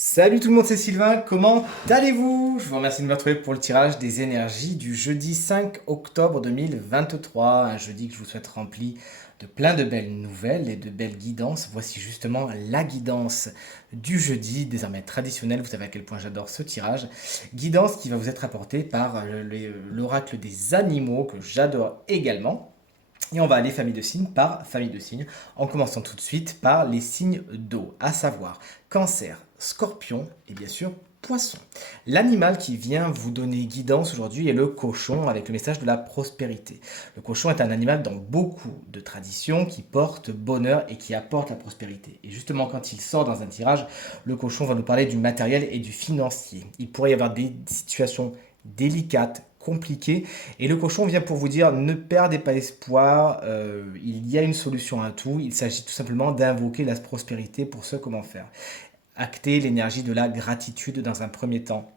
Salut tout le monde, c'est Sylvain, comment allez-vous? Je vous remercie de me retrouver pour le tirage des énergies du jeudi 5 octobre 2023, un jeudi que je vous souhaite rempli de plein de belles nouvelles et de belles guidances. Voici justement la guidance du jeudi, désormais traditionnelle, vous savez à quel point j'adore ce tirage. Guidance qui va vous être apportée par l'oracle des animaux que j'adore également. Et on va aller famille de signes par famille de signes, en commençant tout de suite par les signes d'eau, à savoir Cancer, Scorpion et bien sûr Poisson. L'animal qui vient vous donner guidance aujourd'hui est le cochon avec le message de la prospérité. Le cochon est un animal dans beaucoup de traditions qui porte bonheur et qui apporte la prospérité. Et justement quand il sort dans un tirage, le cochon va nous parler du matériel et du financier. Il pourrait y avoir des situations délicates, compliquées, et le cochon vient pour vous dire ne perdez pas espoir, il y a une solution à tout, il s'agit tout simplement d'invoquer la prospérité pour ce comment faire. Acter l'énergie de la gratitude dans un premier temps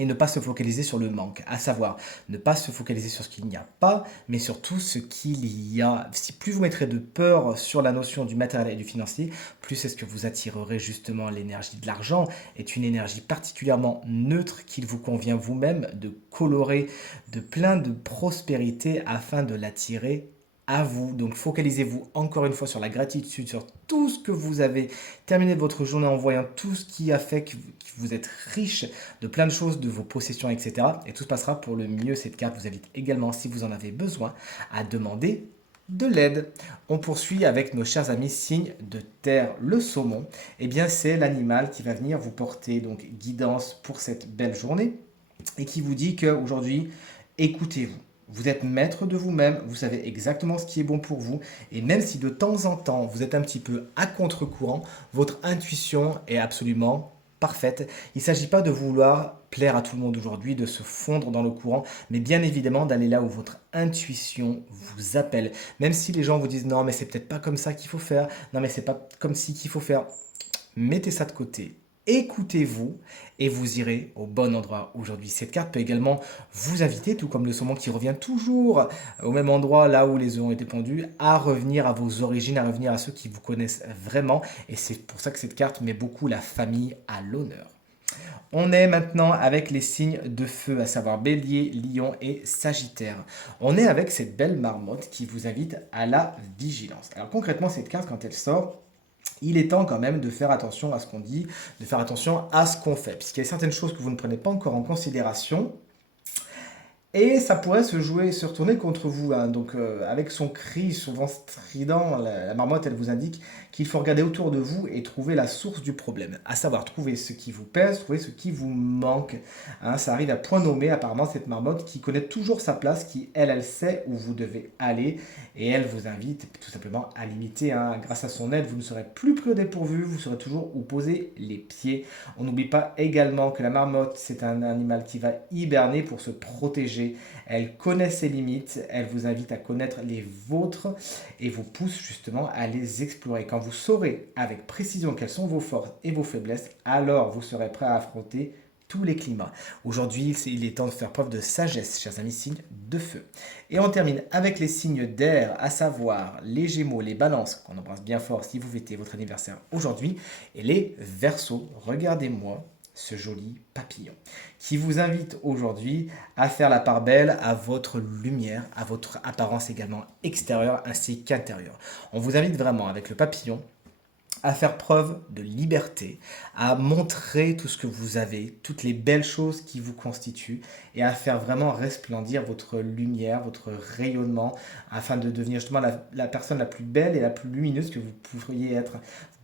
et ne pas se focaliser sur le manque, à savoir ne pas se focaliser sur ce qu'il n'y a pas, mais surtout ce qu'il y a. Si plus vous mettrez de peur sur la notion du matériel et du financier, plus est-ce que vous attirerez justement l'énergie de l'argent, est une énergie particulièrement neutre qu'il vous convient vous-même de colorer de plein de prospérité afin de l'attirer à vous. Donc focalisez-vous encore une fois sur la gratitude, sur tout ce que vous avez terminé votre journée en voyant tout ce qui a fait que vous êtes riche de plein de choses, de vos possessions, etc. Et tout se passera pour le mieux. Cette carte vous invite également, si vous en avez besoin, à demander de l'aide. On poursuit avec nos chers amis signes de terre, le saumon. Eh bien, c'est l'animal qui va venir vous porter donc guidance pour cette belle journée et qui vous dit qu'aujourd'hui, écoutez-vous. Vous êtes maître de vous-même, vous savez exactement ce qui est bon pour vous, et même si de temps en temps vous êtes un petit peu à contre-courant, votre intuition est absolument parfaite. Il ne s'agit pas de vouloir plaire à tout le monde aujourd'hui, de se fondre dans le courant, mais bien évidemment d'aller là où votre intuition vous appelle. Même si les gens vous disent non mais c'est peut-être pas comme ça qu'il faut faire, non mais c'est pas comme ci qu'il faut faire, mettez ça de côté. Écoutez-vous et vous irez au bon endroit aujourd'hui. Cette carte peut également vous inviter, tout comme le saumon qui revient toujours au même endroit, là où les œufs ont été pondus, à revenir à vos origines, à revenir à ceux qui vous connaissent vraiment. Et c'est pour ça que cette carte met beaucoup la famille à l'honneur. On est maintenant avec les signes de feu, à savoir Bélier, Lion et Sagittaire. On est avec cette belle marmotte qui vous invite à la vigilance. Alors concrètement, cette carte, quand elle sort, il est temps quand même de faire attention à ce qu'on dit, de faire attention à ce qu'on fait, puisqu'il y a certaines choses que vous ne prenez pas encore en considération, et ça pourrait se jouer, se retourner contre vous, hein. Donc, avec son cri souvent strident, la marmotte, elle vous indique qu'il faut regarder autour de vous et trouver la source du problème. À savoir, trouver ce qui vous pèse, trouver ce qui vous manque, hein. Ça arrive à point nommé, apparemment, cette marmotte qui connaît toujours sa place, qui, elle sait où vous devez aller. Et elle vous invite tout simplement à l'imiter, hein. Grâce à son aide, vous ne serez plus pris au dépourvu, vous saurez toujours où poser les pieds. On n'oublie pas également que la marmotte, c'est un animal qui va hiberner pour se protéger. Elle connaît ses limites, elle vous invite à connaître les vôtres et vous pousse justement à les explorer. Quand vous saurez avec précision quelles sont vos forces et vos faiblesses, alors vous serez prêt à affronter tous les climats. Aujourd'hui, il est temps de faire preuve de sagesse, chers amis, signes de feu. Et on termine avec les signes d'air, à savoir les Gémeaux, les Balances, qu'on embrasse bien fort si vous fêtez votre anniversaire aujourd'hui, et les Verseaux. Regardez-moi ce joli papillon qui vous invite aujourd'hui à faire la part belle à votre lumière, à votre apparence également extérieure ainsi qu'intérieure. On vous invite vraiment avec le papillon à faire preuve de liberté, à montrer tout ce que vous avez, toutes les belles choses qui vous constituent et à faire vraiment resplendir votre lumière, votre rayonnement afin de devenir justement la personne la plus belle et la plus lumineuse que vous pourriez être.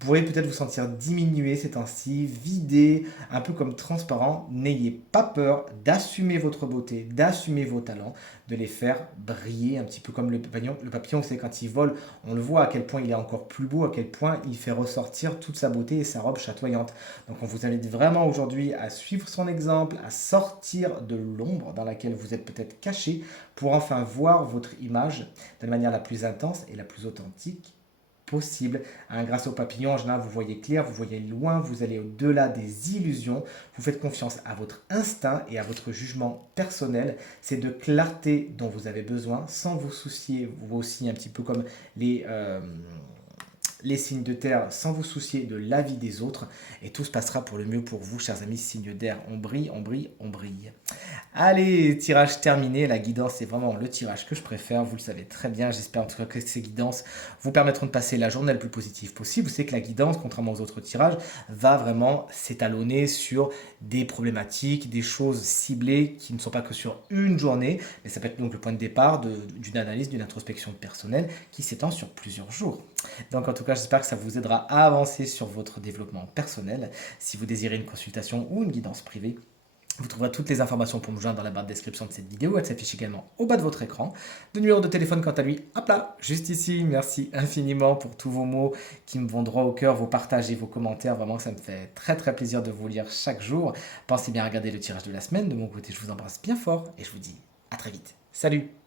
Vous pourrez peut-être vous sentir diminué ces temps-ci, vidé, un peu comme transparent. N'ayez pas peur d'assumer votre beauté, d'assumer vos talents, de les faire briller un petit peu comme le papillon. Le papillon, c'est quand il vole, on le voit à quel point il est encore plus beau, à quel point il fait ressortir toute sa beauté et sa robe chatoyante. Donc on vous invite vraiment aujourd'hui à suivre son exemple, à sortir de l'ombre dans laquelle vous êtes peut-être caché pour enfin voir votre image de la manière la plus intense et la plus authentique possible. Hein, grâce au papillon, en général, vous voyez clair, vous voyez loin, vous allez au-delà des illusions, vous faites confiance à votre instinct et à votre jugement personnel. C'est de clarté dont vous avez besoin sans vous soucier, vous aussi un petit peu comme les signes de terre sans vous soucier de l'avis des autres et tout se passera pour le mieux pour vous, chers amis signes d'air. On brille, on brille, on brille. Allez, tirage terminé. La guidance est vraiment le tirage que je préfère. Vous le savez très bien. J'espère en tout cas que ces guidances vous permettront de passer la journée la plus positive possible. Vous savez que la guidance, contrairement aux autres tirages, va vraiment s'étalonner sur des problématiques, des choses ciblées qui ne sont pas que sur une journée. Mais ça peut être donc le point de départ d'une analyse, d'une introspection personnelle qui s'étend sur plusieurs jours. Donc en tout cas, j'espère que ça vous aidera à avancer sur votre développement personnel. Si vous désirez une consultation ou une guidance privée, vous trouverez toutes les informations pour nous joindre dans la barre de description de cette vidéo. Elle s'affiche également au bas de votre écran. Le numéro de téléphone, quant à lui, hop là, juste ici. Merci infiniment pour tous vos mots qui me vont droit au cœur, vos partages et vos commentaires. Vraiment, ça me fait très très plaisir de vous lire chaque jour. Pensez bien à regarder le tirage de la semaine. De mon côté, je vous embrasse bien fort et je vous dis à très vite. Salut!